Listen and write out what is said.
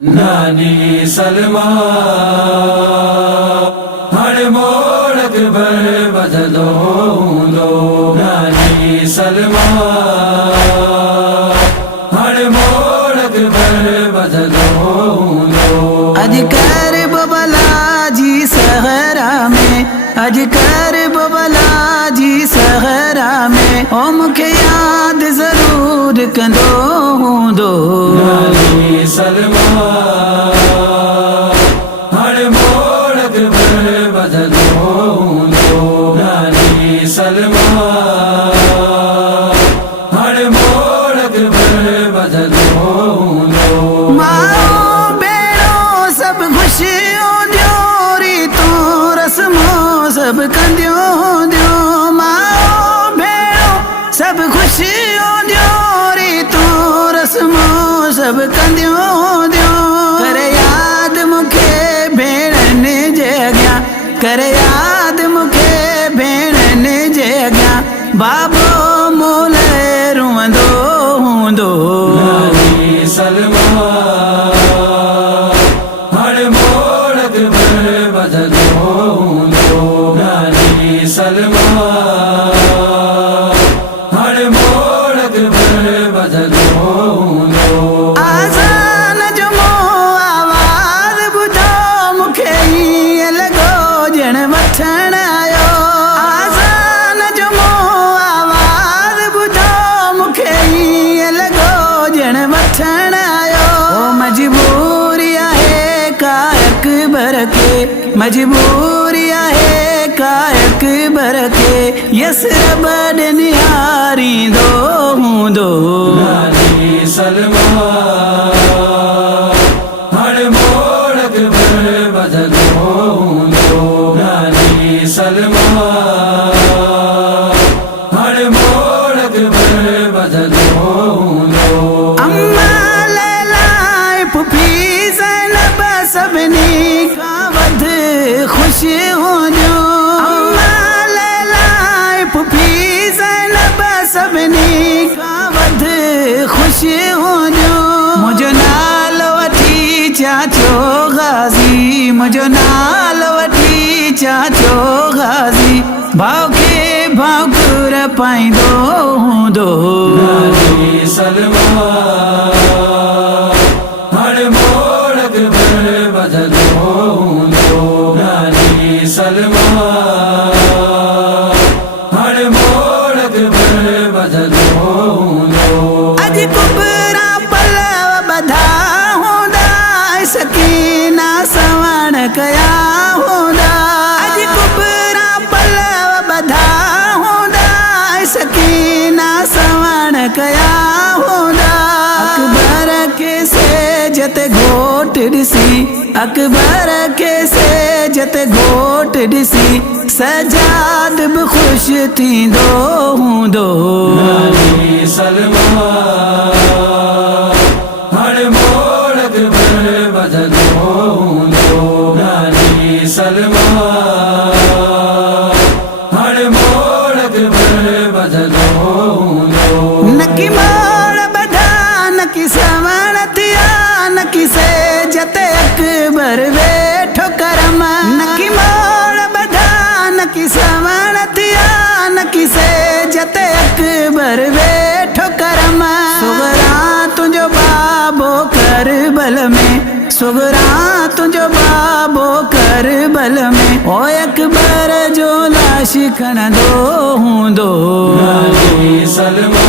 नानी सलमा हर मोड़ अकबर बदलो दो। नानी सलमा हर मोड़ अकबर बदलो दो। अजकर बबला जी सहरा में, अजकर बबला जी सहरा में, ओ मुखे याद जरूर कंदो हूंदो। नानी सलमा हर मोड़ अकबर बदलो दो। नानी सलमा हर मोड़ अकबर बदलो दो। माओ बेड़ो सब खुशियों दियो, रीतों रस्मों सब कंदियों दियो। माओ बेड़ो सब खुशियों दियो, रीतों रस्मों सब कंदियों दियो। करे याद मुखे भेणन जे अॻियां, करे याद मुखे भेणन जे अॻियां, बाबो मोल रुअंदो हूंदो। नानी सलमा हर मोड़ अकबर बदलो दो। नानी सलमा हर मोड़ अकबर बदलो दो। आज़ान जो मो आवाज़ ॿुधो, मुखे ईअं लॻो ॼण वठण आयो। आज़ान जो मो आवाज़ ॿुधो, मुखे ईअं लॻो ॼण वठण आयो। ओ मजबूरी आहे का अकबर खे, मजबूरी आहे का अकबर खे, यसरब निहारींदो हूंदो। नानी सलमा हर मोड़ अकबर बदलो दो। नानी सलमा हर मोड़ अकबर बदलो दो। अम्मा लैला पुफी ज़ैनब सभिनी खां वध ख़ुश हूंदियूं। अम्मा लैला पुफी ज़ैनब सभिनी खां वध ख़ुश हूंदियूं। मुंहिंजो नालो वठी चाचो गाज़ी, मुंहिंजो नालो वठी चाचो गाज़ी, भाउ खे भाकुर पाईंदो हूंदो। नानी सलमा हर मोड़ अकबर बदलो दो। नानी सलमा हर मोड़ अकबर बदलो दो। अज कुबरा पलव बधा हूंदा, सकीना सवण कया हूंदा। अज कुबरा पलव बधा हूंदा, सकीना सवण कया हूंदा। अकबर के सेजत घोट ॾिसी, अकबर के सेजत घोट ॾिसी, सजाद बि ख़ुशि थींदो हूंदो। नानी सलमा हर मोड़ अकबर बदलो दो। नानी सलमा हर मोड़ अकबर बदलो दो। नकी मोड़ बधा, नकी सवण थिया, नकी सेजत अकबर वेठो करम। नकी मोड़ बधा, नकी सवण थिया, नकी सेजत अकबर वेठो करम। सुगरा तुंहिंजो बाबो करबल में, सुगरा तुंहिंजो बाबो करबल में, ओ अकबर जो लाश खणंदो हूंदो। नानी सलमा